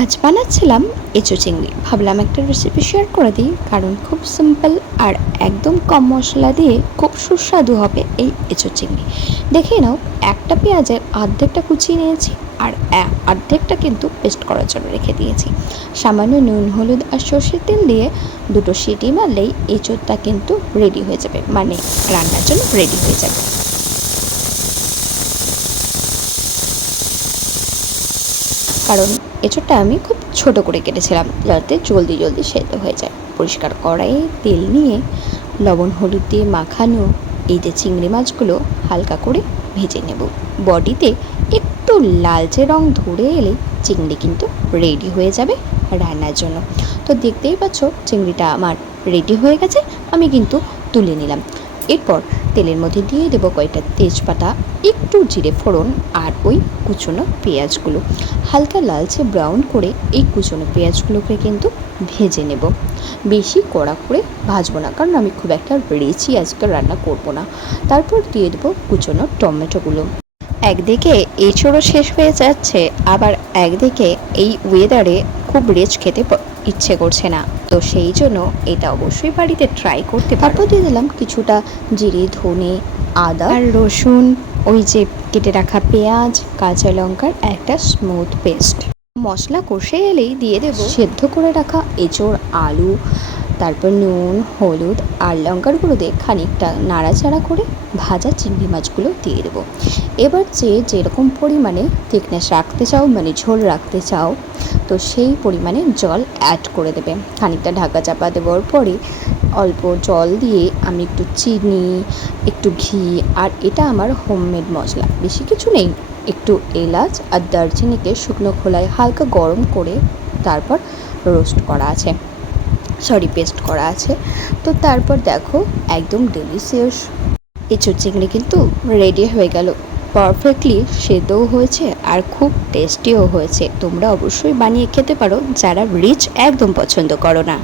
আজ বানাচ্ছিলাম এঁচো চিংড়ি। ভাবলাম একটা রেসিপি শেয়ার করে দিই, কারণ খুব সিম্পল আর একদম কম মশলা দিয়ে খুব সুস্বাদু হবে এই এঁচো চিংড়ি। দেখে নাও, একটা পেঁয়াজের অর্ধেকটা কুচিয়ে নিয়েছি আর অর্ধেকটা কিন্তু পেস্ট করার জন্য রেখে দিয়েছি। সামান্য নুন, হলুদ আর সর্ষের তেল দিয়ে দুটো সিটি মারলেই এঁচোড়টা কিন্তু রেডি হয়ে যাবে, মানে রান্নার জন্য রেডি হয়ে যাবে। কারণ এঁচোড়টা আমি খুব ছোট করে কেটেছিলাম যাতে জলদি জলদি সেদ্ধ হয়ে যায়। পরিষ্কার কড়াইয়ে তেল নিয়ে লবণ হলুদ দিয়ে মাখানো এই যে চিংড়ি মাছগুলো হালকা করে ভেজে নেব। বডিতে একটু লালচে রং ধরে এলে চিংড়ি কিন্তু রেডি হয়ে যাবে রান্নার জন্য। তো দেখতেই পাচ্ছ চিংড়িটা আমার রেডি হয়ে গেছে, আমি কিন্তু তুলে নিলাম। এরপর তেলের মধ্যে দিয়ে দেবো কয়েকটা তেজপাতা, একটু জিরে ফোড়ন আর ওই কুচনো পেঁয়াজগুলো। হালকা লালচে ব্রাউন করে এই কুচনো পেঁয়াজগুলোকে কিন্তু ভেজে নেব। বেশি কড়া করে ভাজবো না, কারণ আমি খুব একটা রিচই আজকে রান্না করব না। তারপর দিয়ে দেবো কুচনো টমেটোগুলো। একদিকে এঁচোড়ও শেষ হয়ে যাচ্ছে, আবার একদিকে এই ওয়েদারে খুব রিচ খেতে ইচ্ছে করছে না, তো সেই জন্য এটা অবশ্যই বাড়িতে ট্রাই করতে পারো। তারপর দিয়ে দিলাম কিছুটা জিরে, ধনে, আদা আর রসুন, ওই যে কেটে রাখা পেঁয়াজ, কাঁচা লঙ্কার একটা স্মুথ পেস্ট। মশলা কষে এলেই দিয়ে দেব সেদ্ধ করে রাখা এঁচোড়, আলু, তারপর নুন, হলুদ আর লঙ্কার গুঁড়ো দিয়ে খানিকটা নাড়াচাড়া করে ভাজা চিংড়ি মাছগুলো দিয়ে দেবো। এবার যেরকম পরিমাণে থিকনেস রাখতে চাও, মানে ঝোল রাখতে চাও, তো সেই পরিমাণে জল অ্যাড করে দেবে। খানিকটা ঢাকা চাপা দেওয়ার পরে অল্প জল দিয়ে আমি একটু চিনি, একটু ঘি, আর এটা আমার হোমমেড মশলা, বেশি কিছু নেই, একটু এলাচ আর দারচিনিকে শুকনো খোলায় হালকা গরম করে তারপর পেস্ট করা আছে। তো তারপর দেখো একদম ডেলিশিয়াস এঁচোড় চিংড়ি কিন্তু রেডি হয়ে গেল। পারফেক্টলি সেদ্ধও হয়েছে আর খুব টেস্টিও হয়েছে। তোমরা অবশ্যই বানিয়ে খেতে পারো যারা রিচ একদম পছন্দ করো না।